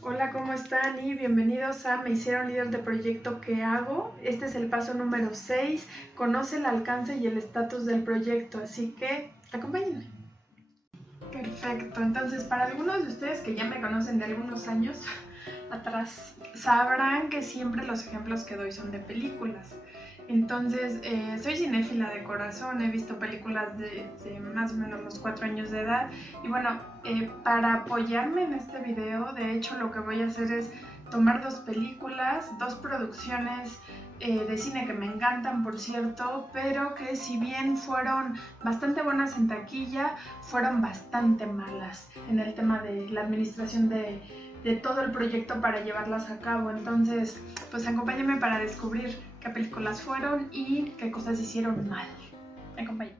Hola, ¿cómo están? Y bienvenidos a Me hicieron líder de proyecto ¿Qué hago? Este es el paso número 6. Conoce el alcance y el estatus del proyecto, así que acompáñenme. Perfecto, entonces para algunos de ustedes que ya me conocen de algunos años atrás, sabrán que siempre los ejemplos que doy son de películas. Entonces, soy cinéfila de corazón, he visto películas de más o menos los 4 años de edad. Y bueno, para apoyarme en este video, de hecho lo que voy a hacer es tomar dos películas, dos producciones de cine que me encantan, por cierto, pero que si bien fueron bastante buenas en taquilla, fueron bastante malas en el tema de la administración de todo el proyecto para llevarlas a cabo. Entonces, pues acompáñenme para descubrir qué películas fueron y qué cosas hicieron mal. Acompáñenme.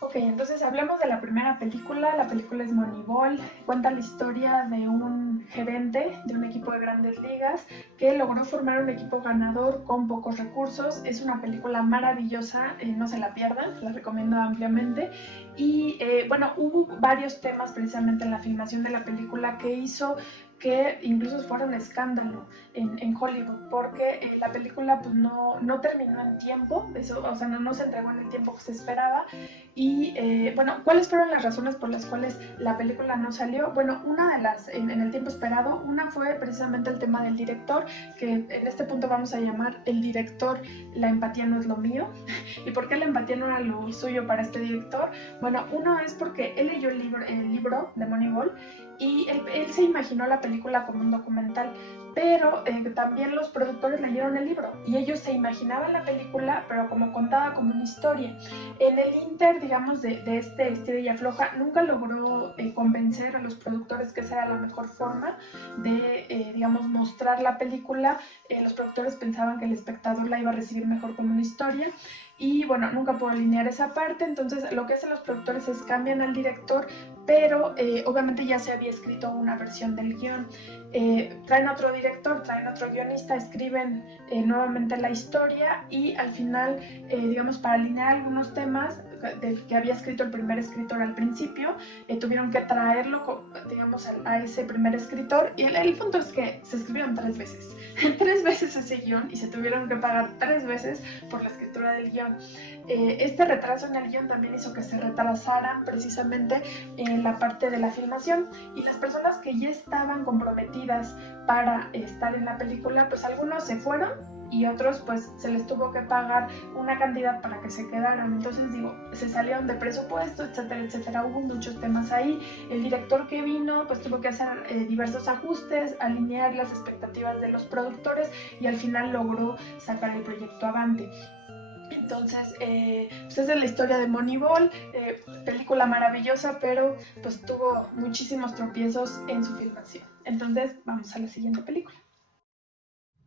Ok, entonces hablemos de la primera película. La película es Moneyball. Cuenta la historia de un gerente de un equipo de grandes ligas que logró formar un equipo ganador con pocos recursos. Es una película maravillosa, no se la pierdan, la recomiendo ampliamente. Y bueno, hubo varios temas precisamente en la filmación de la película que hizo que incluso fuera un escándalo en Hollywood, porque la película pues no terminó en tiempo, eso, o sea, no se entregó en el tiempo que se esperaba. Y bueno, ¿cuáles fueron las razones por las cuales la película no salió? Bueno, una de las, en el tiempo esperado, una fue precisamente el tema del director, que en este punto vamos a llamar el director La empatía no es lo mío. ¿Y por qué la empatía no era lo suyo para este director? Bueno, uno es porque él leyó el libro de Moneyball y él se imaginó la película como un documental, pero también los productores leyeron el libro y ellos se imaginaban la película, pero como contada como una historia. En el inter, digamos, de este estira y afloja, nunca logró convencer a los productores que esa era la mejor forma de, digamos, mostrar la película. Los productores pensaban que el espectador la iba a recibir mejor como una historia y bueno, nunca puedo alinear esa parte. Entonces lo que hacen los productores es cambian al director, pero obviamente ya se había escrito una versión del guión. Traen otro director, traen otro guionista, escriben nuevamente la historia y al final, digamos, para alinear algunos temas que había escrito el primer escritor al principio, tuvieron que traerlo, digamos, a ese primer escritor. Y el punto es que se escribieron 3 veces, 3 veces ese guión, y se tuvieron que pagar 3 veces por la escritura del guión. Este retraso en el guión también hizo que se retrasara precisamente la parte de la filmación, y las personas que ya estaban comprometidas para estar en la película, pues algunos se fueron y otros pues se les tuvo que pagar una cantidad para que se quedaran. Entonces digo, se salieron de presupuesto, etcétera, etcétera. Hubo muchos temas ahí. El director que vino pues tuvo que hacer diversos ajustes, alinear las expectativas de los productores y al final logró sacar el proyecto avante. Entonces, pues esa es la historia de Moneyball, película maravillosa, pero pues tuvo muchísimos tropiezos en su filmación. Entonces, vamos a la siguiente película.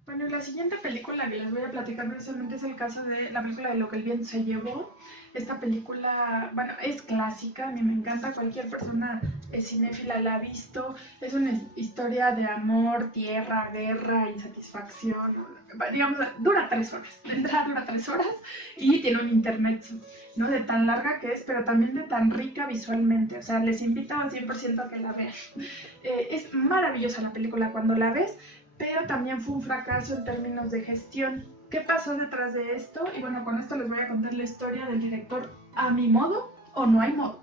Bueno, la siguiente película que les voy a platicar precisamente es el caso de la película de Lo que el viento se llevó. Esta película, bueno, es clásica, a mí me encanta, cualquier persona cinéfila la ha visto. Es una historia de amor, tierra, guerra, insatisfacción. Digamos, dura 3 horas, de entrada dura 3 horas y tiene un intermezzo, ¿no? De tan larga que es, pero también de tan rica visualmente. O sea, les invito al 100% a que la vean. Es maravillosa la película cuando la ves, pero también fue un fracaso en términos de gestión. ¿Qué pasó detrás de esto? Y bueno, con esto les voy a contar la historia del director A mi modo o No hay modo.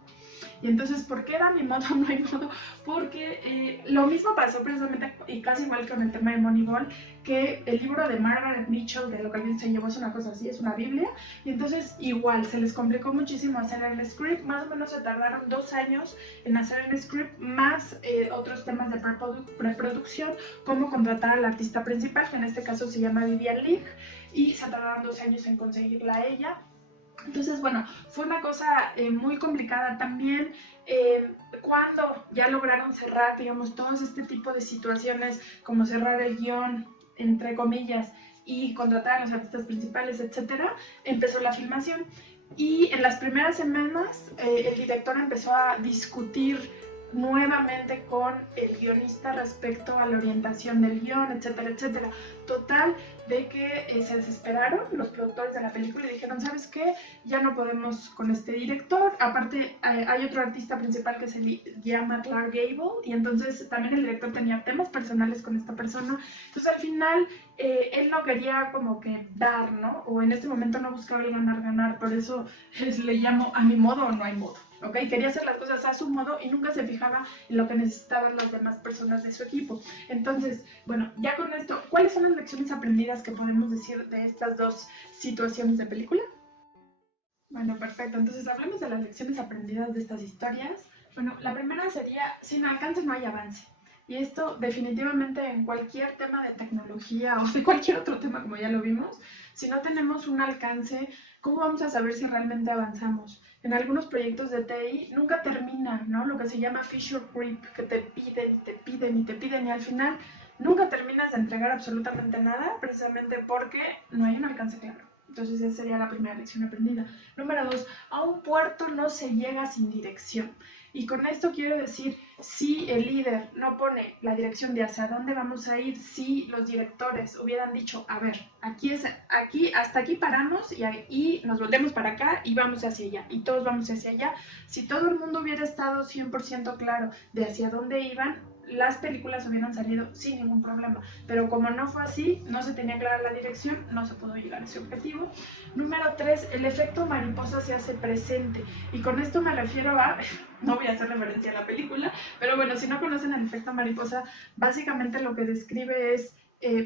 Y entonces, ¿por qué era a mi modo o no hay modo? Porque lo mismo pasó precisamente, y casi igual con el tema de Moneyball, que el libro de Margaret Mitchell, de Lo que alguien se llevó, es una cosa así, es una biblia, y entonces igual se les complicó muchísimo hacer el script. Más o menos se tardaron 2 años en hacer el script, más otros temas de preproducción, como contratar al artista principal, que en este caso se llama Vivian Leigh, y se tardaron 2 años en conseguirla a ella. Entonces, bueno, fue una cosa muy complicada también. Cuando ya lograron cerrar, digamos, todo este tipo de situaciones, como cerrar el guión, entre comillas, y contratar a los artistas principales, etcétera, empezó la filmación. Y en las primeras semanas, el director empezó a discutir nuevamente con el guionista respecto a la orientación del guión, etcétera, etcétera. Total, de que se desesperaron los productores de la película y dijeron, ¿sabes qué? Ya no podemos con este director. Aparte, hay otro artista principal que se llama Clark Gable, y entonces también el director tenía temas personales con esta persona. Entonces, al final, él no quería como que dar, ¿no? O en este momento no buscaba el ganar, por eso le llamo a mi modo o no hay modo. ¿Ok? Quería hacer las cosas a su modo y nunca se fijaba en lo que necesitaban las demás personas de su equipo. Entonces, bueno, ya con esto, ¿cuáles son las lecciones aprendidas que podemos decir de estas dos situaciones de película? Bueno, perfecto. Entonces, hablemos de las lecciones aprendidas de estas historias. Bueno, la primera sería, sin alcance no hay avance. Y esto definitivamente en cualquier tema de tecnología o de cualquier otro tema, como ya lo vimos, si no tenemos un alcance, ¿cómo vamos a saber si realmente avanzamos? En algunos proyectos de TI nunca terminan, ¿no? Lo que se llama feature creep, que te piden y te piden y te piden y al final nunca terminas de entregar absolutamente nada, precisamente porque no hay un alcance claro. Entonces esa sería la primera lección aprendida. Número 2, a un puerto no se llega sin dirección. Y con esto quiero decir, si el líder no pone la dirección de hacia dónde vamos a ir, si los directores hubieran dicho, a ver, hasta aquí paramos y nos volvemos para acá y vamos hacia allá, y todos vamos hacia allá, si todo el mundo hubiera estado 100% claro de hacia dónde iban, las películas hubieran salido sin ningún problema, pero como no fue así, no se tenía clara la dirección, no se pudo llegar a ese objetivo. Número 3, el efecto mariposa se hace presente, y con esto me refiero a, no voy a hacer referencia a la película, pero bueno, si no conocen el efecto mariposa, básicamente lo que describe es,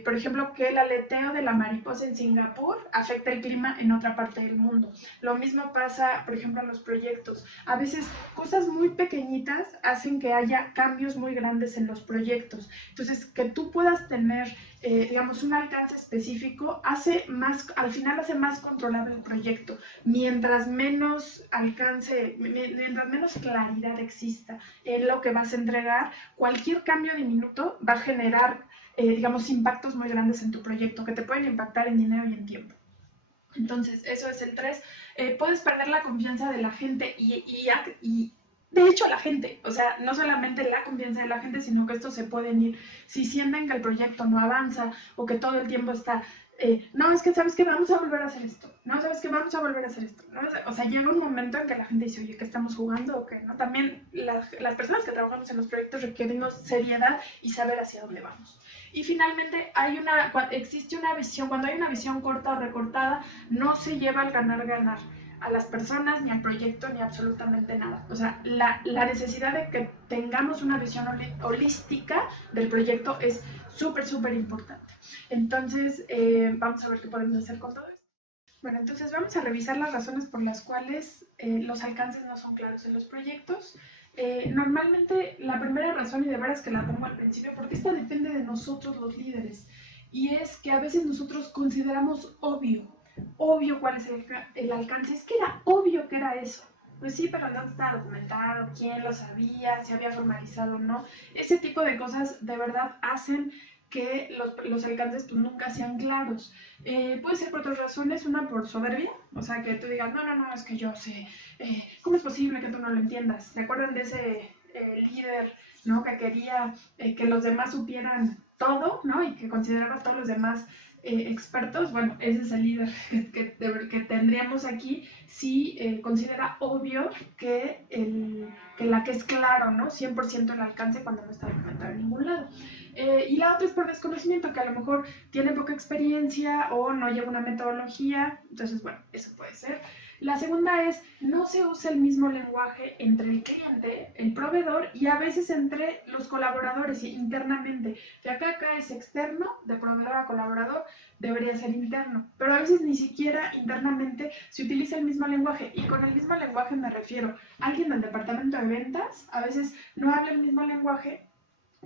por ejemplo, que el aleteo de la mariposa en Singapur afecta el clima en otra parte del mundo. Lo mismo pasa, por ejemplo, en los proyectos. A veces cosas muy pequeñitas hacen que haya cambios muy grandes en los proyectos. Entonces, que tú puedas tener, digamos, un alcance específico, al final hace más controlable el proyecto. Mientras menos alcance, mientras menos claridad exista en lo que vas a entregar, cualquier cambio diminuto va a generar digamos, impactos muy grandes en tu proyecto, que te pueden impactar en dinero y en tiempo. Entonces, eso es el 3. Puedes perder la confianza de la gente y de hecho la gente, o sea, no solamente la confianza de la gente, sino que estos se pueden ir. Si sienten que el proyecto no avanza o que todo el tiempo está, no, es que sabes que vamos a volver a hacer esto, no, sabes que vamos a volver a hacer esto, ¿no? O sea, llega un momento en que la gente dice, oye, ¿qué estamos jugando o qué? ¿No? También las personas que trabajamos en los proyectos requerimos seriedad y saber hacia dónde vamos. Y finalmente, existe una visión, cuando hay una visión corta o recortada, no se lleva al ganar-ganar a las personas, ni al proyecto, ni absolutamente nada. O sea, la necesidad de que tengamos una visión holística del proyecto es súper, súper importante. Entonces, vamos a ver qué podemos hacer con todo esto. Bueno, entonces vamos a revisar las razones por las cuales los alcances no son claros en los proyectos. Normalmente la primera razón, y de veras que la pongo al principio, porque esta depende de nosotros los líderes, y es que a veces nosotros consideramos obvio cuál es el alcance. Es que era obvio que era eso. Pues sí, pero ¿dónde está documentado? ¿Quién lo sabía? ¿Se había formalizado o no? Ese tipo de cosas de verdad hacen que los alcances pues, nunca sean claros. Puede ser por otras razones, una por soberbia, o sea, que tú digas, no, es que yo sé, ¿cómo es posible que tú no lo entiendas? ¿Se acuerdan de ese líder, ¿no? Que quería que los demás supieran todo, ¿no? Y que consideraba a todos los demás expertos. Bueno, ese es el líder que tendríamos aquí si considera obvio que la que es claro, ¿no? 100% el alcance cuando no está documentado en ningún lado. Y la otra es por desconocimiento, que a lo mejor tiene poca experiencia o no lleva una metodología. Entonces, bueno, eso puede ser. La segunda es, no se usa el mismo lenguaje entre el cliente, el proveedor y a veces entre los colaboradores internamente. De acá es externo, de proveedor a colaborador, debería ser interno. Pero a veces ni siquiera internamente se utiliza el mismo lenguaje. Y con el mismo lenguaje me refiero a alguien del departamento de ventas, a veces no habla el mismo lenguaje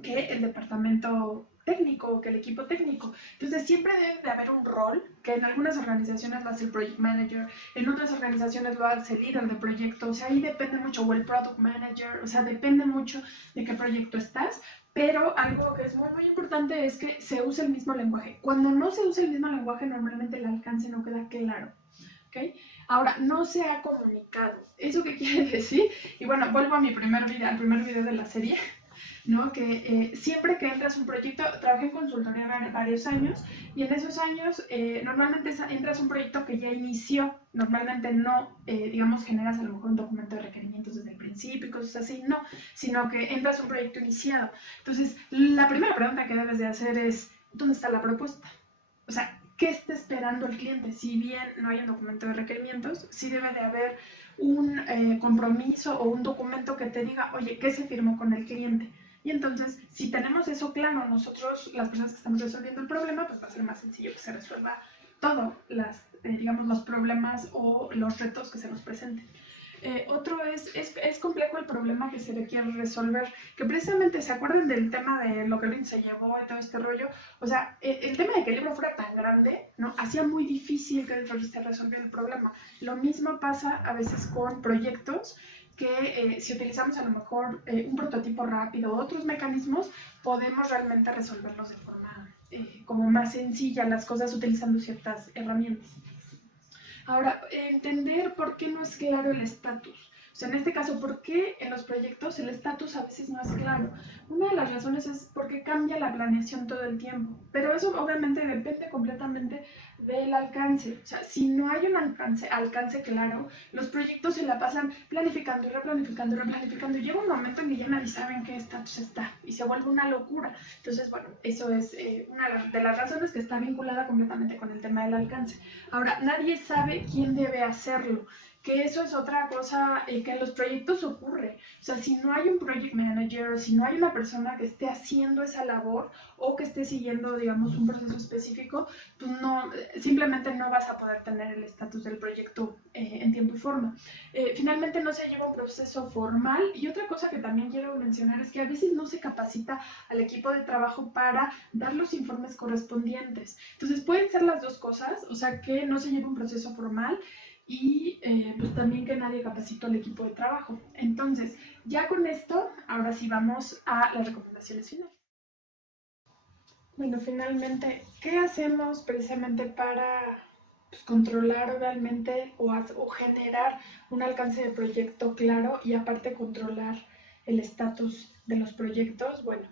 que el departamento técnico, que el equipo técnico. Entonces siempre debe de haber un rol, que en algunas organizaciones lo hace el project manager, en otras organizaciones lo hace el líder de proyecto, o sea, ahí depende mucho, o el product manager, o sea, depende mucho de qué proyecto estás, pero algo que es muy, muy importante es que se use el mismo lenguaje. Cuando no se usa el mismo lenguaje, normalmente el alcance no queda claro. ¿ok? Ahora, no se ha comunicado. ¿Eso qué quiere decir? Y bueno, vuelvo a mi al primer video de la serie, ¿no? Que siempre que entras a un proyecto, trabajé en consultoría varios años y en esos años normalmente entras a un proyecto que ya inició, normalmente no, digamos, generas a lo mejor un documento de requerimientos desde el principio y cosas así, no, sino que entras a un proyecto iniciado. Entonces, la primera pregunta que debes de hacer es, ¿dónde está la propuesta? O sea, ¿qué está esperando el cliente? Si bien no hay un documento de requerimientos, sí debe de haber un compromiso o un documento que te diga, oye, ¿qué se firmó con el cliente? Y entonces, si tenemos eso claro, nosotros, las personas que estamos resolviendo el problema, pues va a ser más sencillo que se resuelva todos digamos, los problemas o los retos que se nos presenten. Otro es complejo el problema que se le quiere resolver, que precisamente se acuerdan del tema de lo que Lynn se llevó y todo este rollo, o sea, el tema de que el libro fuera tan grande, ¿no? Hacía muy difícil que se resolviera el problema. Lo mismo pasa a veces con proyectos que si utilizamos a lo mejor un prototipo rápido o otros mecanismos, podemos realmente resolverlos de forma como más sencilla las cosas utilizando ciertas herramientas. Ahora, entender por qué no es claro el estatus. O sea, en este caso, ¿por qué en los proyectos el estatus a veces no es claro? Una de las razones es porque cambia la planeación todo el tiempo, pero eso obviamente depende completamente del alcance. O sea, si no hay un alcance claro, los proyectos se la pasan planificando y replanificando y replanificando. Y llega un momento en que ya nadie sabe en qué estatus está y se vuelve una locura. Entonces, bueno, eso es una de las razones que está vinculada completamente con el tema del alcance. Ahora, nadie sabe quién debe hacerlo, que eso es otra cosa que en los proyectos ocurre. O sea, si no hay un project manager, si no hay una persona que esté haciendo esa labor o que esté siguiendo, digamos, un proceso específico, pues no, simplemente no vas a poder tener el estatus del proyecto en tiempo y forma. Finalmente no se lleva un proceso formal y otra cosa que también quiero mencionar es que a veces no se capacita al equipo de trabajo para dar los informes correspondientes. Entonces pueden ser las dos cosas, o sea, que no se lleva un proceso formal y pues también que nadie capacitó al equipo de trabajo. Entonces, ya con esto, ahora sí vamos a las recomendaciones finales. Bueno, finalmente, ¿qué hacemos precisamente para pues, controlar realmente o generar un alcance de proyecto claro y aparte controlar el estatus de los proyectos? Bueno,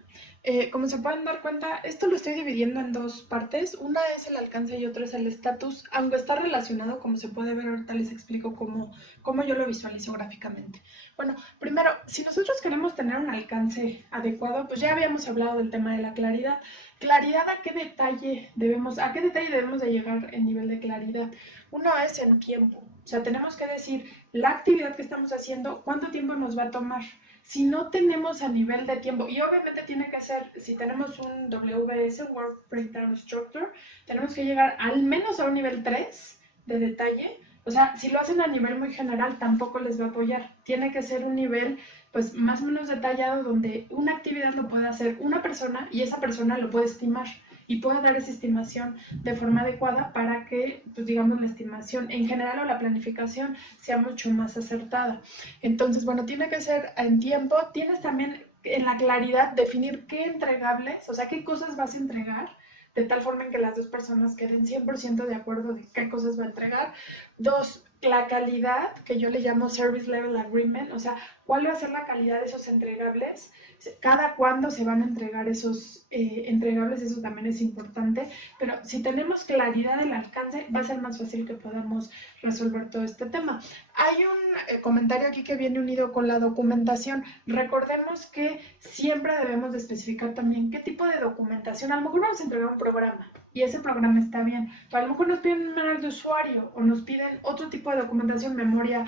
como se pueden dar cuenta, esto lo estoy dividiendo en dos partes. Una es el alcance y otra es el estatus, aunque está relacionado, como se puede ver ahorita les explico cómo yo lo visualizo gráficamente. Bueno, primero, si nosotros queremos tener un alcance adecuado, pues ya habíamos hablado del tema de la claridad. Claridad, ¿a qué detalle debemos de llegar en nivel de claridad? Uno es en tiempo, o sea, tenemos que decir la actividad que estamos haciendo, cuánto tiempo nos va a tomar. Si no tenemos a nivel de tiempo, y obviamente tiene que ser, si tenemos un WBS, Work Breakdown Structure, tenemos que llegar al menos a un nivel 3 de detalle. O sea, si lo hacen a nivel muy general, tampoco les va a apoyar. Tiene que ser un nivel, pues, más o menos detallado donde una actividad lo puede hacer una persona y esa persona lo puede estimar y puede dar esa estimación de forma adecuada para que, pues digamos, la estimación en general o la planificación sea mucho más acertada. Entonces, bueno, tiene que ser en tiempo. Tienes también en la claridad definir qué entregables, o sea, qué cosas vas a entregar, de tal forma en que las dos personas queden 100% de acuerdo de qué cosas va a entregar. Dos, la calidad, que yo le llamo Service Level Agreement, o sea, cuál va a ser la calidad de esos entregables, cada cuándo se van a entregar esos entregables, eso también es importante, pero si tenemos claridad del alcance, va a ser más fácil que podamos resolver todo este tema. Hay un comentario aquí que viene unido con la documentación. Recordemos que siempre debemos de especificar también qué tipo de documentación. A lo mejor vamos a entregar un programa y ese programa está bien, pero a lo mejor nos piden un manual de usuario o nos piden otro tipo de documentación, memoria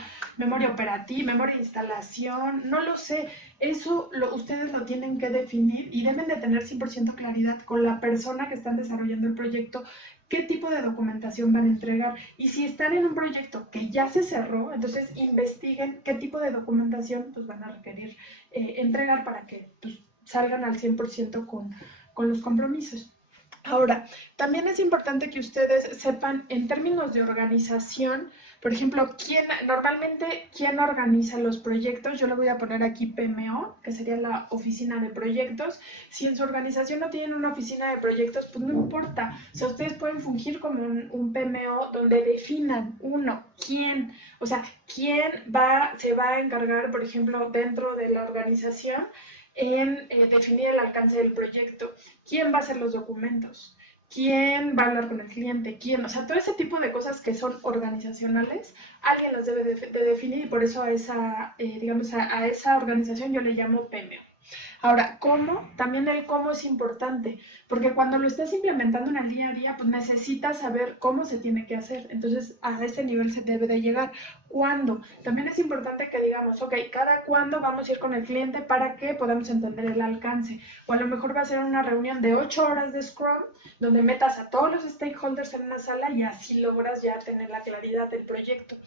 operativa, memoria de instalación, no lo sé. Eso ustedes lo tienen que definir y deben de tener 100% claridad con la persona que están desarrollando el proyecto qué tipo de documentación van a entregar. Y si están en un proyecto que ya se cerró, entonces investiguen qué tipo de documentación pues, van a requerir entregar para que pues, salgan al 100% con los compromisos. Ahora, también es importante que ustedes sepan en términos de organización, por ejemplo, quién organiza los proyectos. Yo le voy a poner aquí PMO, que sería la oficina de proyectos. Si en su organización no tienen una oficina de proyectos, pues no importa. O sea, ustedes pueden fungir como un PMO donde definan o sea, se va a encargar, por ejemplo, dentro de la organización en definir el alcance del proyecto, quién va a hacer los documentos, quién va a hablar con el cliente, o sea, todo ese tipo de cosas que son organizacionales, alguien las debe de definir y por eso a esa organización yo le llamo PMO. Ahora, ¿cómo? También el cómo es importante, porque cuando lo estás implementando en el día a día, pues necesitas saber cómo se tiene que hacer. Entonces, a ese nivel se debe de llegar. ¿Cuándo? También es importante que digamos, ok, cada cuándo vamos a ir con el cliente para que podamos entender el alcance. O a lo mejor va a ser una reunión de 8 horas de Scrum, donde metas a todos los stakeholders en una sala y así logras ya tener la claridad del proyecto.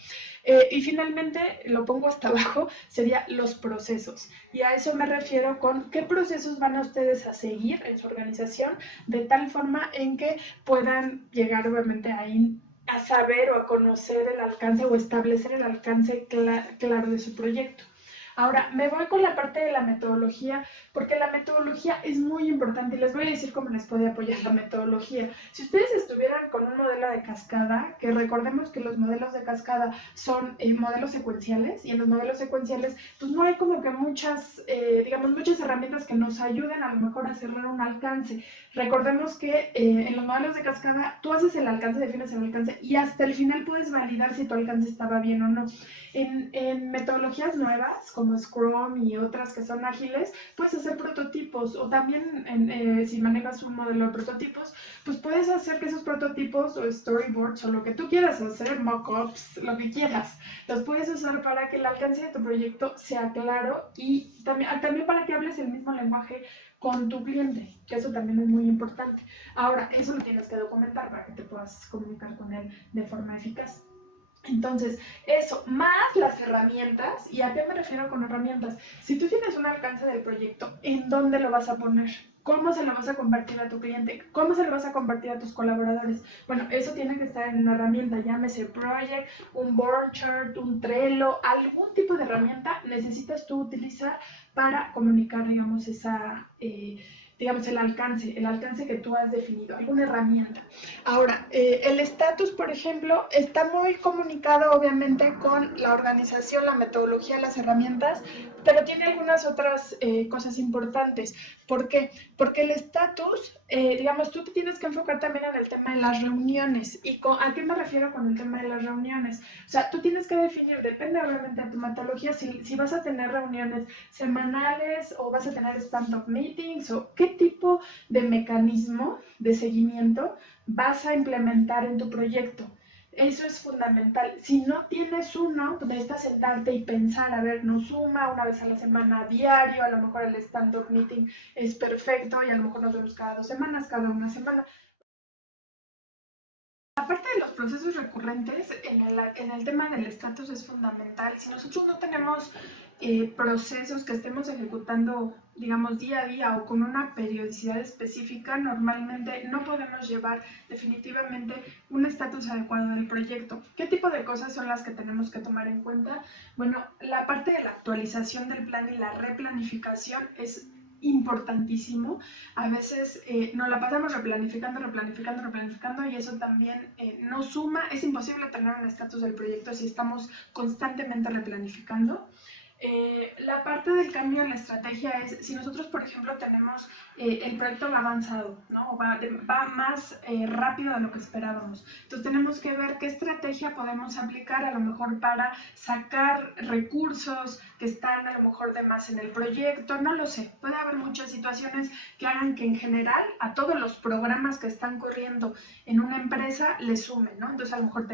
Y finalmente, lo pongo hasta abajo, sería los procesos. Y a eso me refiero con qué procesos van a ustedes a seguir en su organización, de tal forma en que puedan llegar obviamente ahí a saber o a conocer el alcance o establecer el alcance claro de su proyecto. Ahora, me voy con la parte de la metodología, porque la metodología es muy importante y les voy a decir cómo les puede apoyar la metodología. Si ustedes estuvieran con un modelo de cascada, que recordemos que los modelos de cascada son modelos secuenciales, y en los modelos secuenciales pues no hay como que muchas herramientas que nos ayuden a lo mejor a cerrar un alcance. Recordemos que en los modelos de cascada tú haces el alcance, defines el alcance y hasta el final puedes validar si tu alcance estaba bien o no. En metodologías nuevas como Scrum y otras que son ágiles, puedes hacer prototipos o también si manejas un modelo de prototipos, pues puedes hacer que esos prototipos o storyboards o lo que tú quieras hacer, mockups, lo que quieras, los puedes usar para que el alcance de tu proyecto sea claro y también para que hables el mismo lenguaje con tu cliente, que eso también es muy importante. Ahora, eso lo tienes que documentar para que te puedas comunicar con él de forma eficaz. Entonces, eso, más las herramientas, ¿y a qué me refiero con herramientas? Si tú tienes un alcance del proyecto, ¿en dónde lo vas a poner? ¿Cómo se lo vas a compartir a tu cliente? ¿Cómo se lo vas a compartir a tus colaboradores? Bueno, eso tiene que estar en una herramienta, llámese Project, un Board Chart, un Trello, algún tipo de herramienta necesitas tú utilizar para comunicar, digamos, el alcance que tú has definido, alguna herramienta. Ahora, el estatus, por ejemplo, está muy comunicado obviamente con la organización, la metodología, las herramientas, pero tiene algunas otras cosas importantes. ¿Por qué? Porque el estatus, tú te tienes que enfocar también en el tema de las reuniones. ¿A qué me refiero con el tema de las reuniones? O sea, tú tienes que definir, depende obviamente de tu metodología, si vas a tener reuniones semanales o vas a tener stand-up meetings o qué tipo de mecanismo de seguimiento vas a implementar en tu proyecto. Eso es fundamental. Si no tienes uno, pues necesitas sentarte y pensar, a ver, nos suma una vez a la semana a diario, a lo mejor el stand-up meeting es perfecto y a lo mejor nos vemos cada 2 semanas, cada una semana. Aparte de los procesos recurrentes, en el tema del estatus es fundamental. Si nosotros no tenemos procesos que estemos ejecutando, digamos, día a día o con una periodicidad específica, normalmente no podemos llevar definitivamente un estatus adecuado del proyecto. ¿Qué tipo de cosas son las que tenemos que tomar en cuenta? Bueno, la parte de la actualización del plan y la replanificación es importantísimo. A veces nos la pasamos replanificando y eso también no suma. Es imposible tener un estatus del proyecto si estamos constantemente replanificando. La parte del cambio en la estrategia es, si nosotros, por ejemplo, tenemos el proyecto va avanzado, ¿no? Va más rápido de lo que esperábamos. Entonces tenemos que ver qué estrategia podemos aplicar a lo mejor para sacar recursos que están a lo mejor de más en el proyecto, no lo sé. Puede haber muchas situaciones que hagan que en general a todos los programas que están corriendo en una empresa le sumen, ¿no? Entonces a lo mejor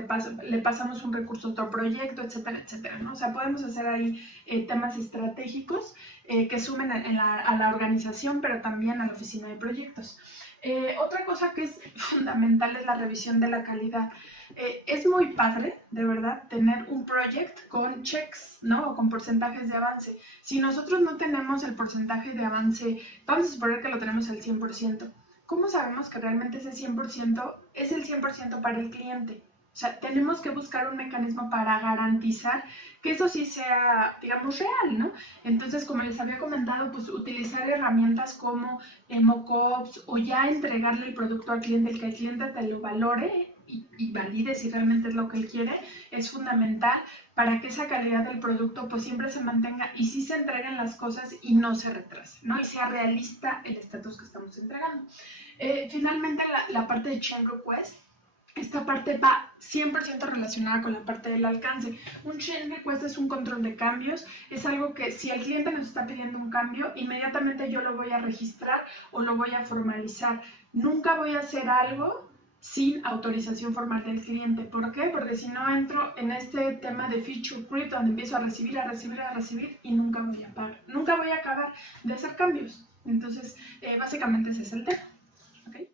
le pasamos un recurso a otro proyecto, etcétera, etcétera, ¿no? O sea, podemos hacer ahí temas estratégicos que sumen a la organización, pero también a la oficina de proyectos. Otra cosa que es fundamental es la revisión de la calidad. Es muy padre, de verdad, tener un project con checks, ¿no? O con porcentajes de avance. Si nosotros no tenemos el porcentaje de avance, vamos a suponer que lo tenemos al 100%. ¿cómo sabemos que realmente ese 100% es el 100% para el cliente? O sea, tenemos que buscar un mecanismo para garantizar que eso sí sea, digamos, real, ¿no? Entonces, como les había comentado, pues utilizar herramientas como mockups o ya entregarle el producto al cliente, el que el cliente te lo valore y valide si realmente es lo que él quiere, es fundamental para que esa calidad del producto pues siempre se mantenga y sí se entreguen las cosas y no se retrase, ¿no? Y sea realista el estatus que estamos entregando. Finalmente, la parte de Chain Request. Esta parte va 100% relacionada con la parte del alcance. Un Chain Request es un control de cambios, es algo que si el cliente nos está pidiendo un cambio, inmediatamente yo lo voy a registrar o lo voy a formalizar. Nunca voy a hacer algo sin autorización formal del cliente. ¿Por qué? Porque si no entro en este tema de feature creep donde empiezo a recibir y nunca voy a pagar. Nunca voy a acabar de hacer cambios. Entonces, básicamente ese es el tema. ¿Okay?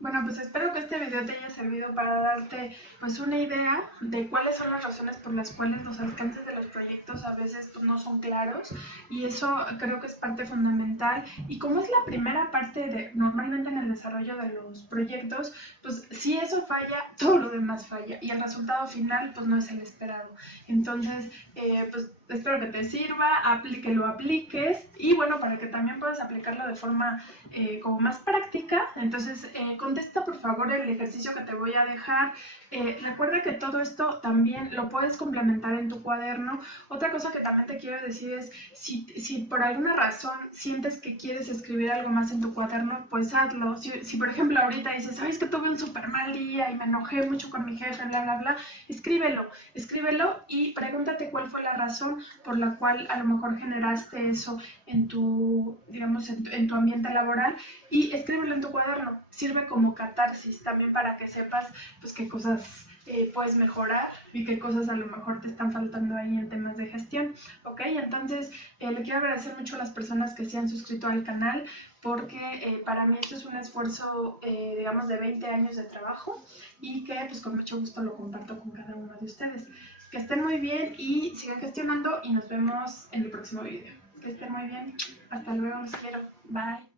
Bueno, pues espero que este video te haya servido para darte pues una idea de cuáles son las razones por las cuales los alcances de los proyectos a veces pues, no son claros, y eso creo que es parte fundamental. Y como es la primera parte normalmente en el desarrollo de los proyectos, pues si eso falla, todo lo demás falla y el resultado final pues no es el esperado. Entonces, pues espero que te sirva, que lo apliques y bueno, para que también puedas aplicarlo de forma como más práctica. Entonces, contesta por favor el ejercicio que te voy a dejar. Recuerda que todo esto también lo puedes complementar en tu cuaderno. Otra cosa que también te quiero decir es, si por alguna razón sientes que quieres escribir algo más en tu cuaderno, pues hazlo. Si por ejemplo ahorita dices, ¿sabes que tuve un súper mal día y me enojé mucho con mi jefe, bla, bla, bla? Escríbelo y pregúntate cuál fue la razón por la cual a lo mejor generaste eso en tu, digamos, en tu ambiente laboral, y escríbelo en tu cuaderno. Sirve como catarsis también para que sepas pues qué cosas puedes mejorar y qué cosas a lo mejor te están faltando ahí en temas de gestión. Ok, entonces le quiero agradecer mucho a las personas que se han suscrito al canal, porque para mí esto es un esfuerzo, digamos, de 20 años de trabajo y que pues con mucho gusto lo comparto con cada uno de ustedes. Que estén muy bien y sigan gestionando y nos vemos en el próximo video. Que estén muy bien. Hasta luego, los quiero. Bye.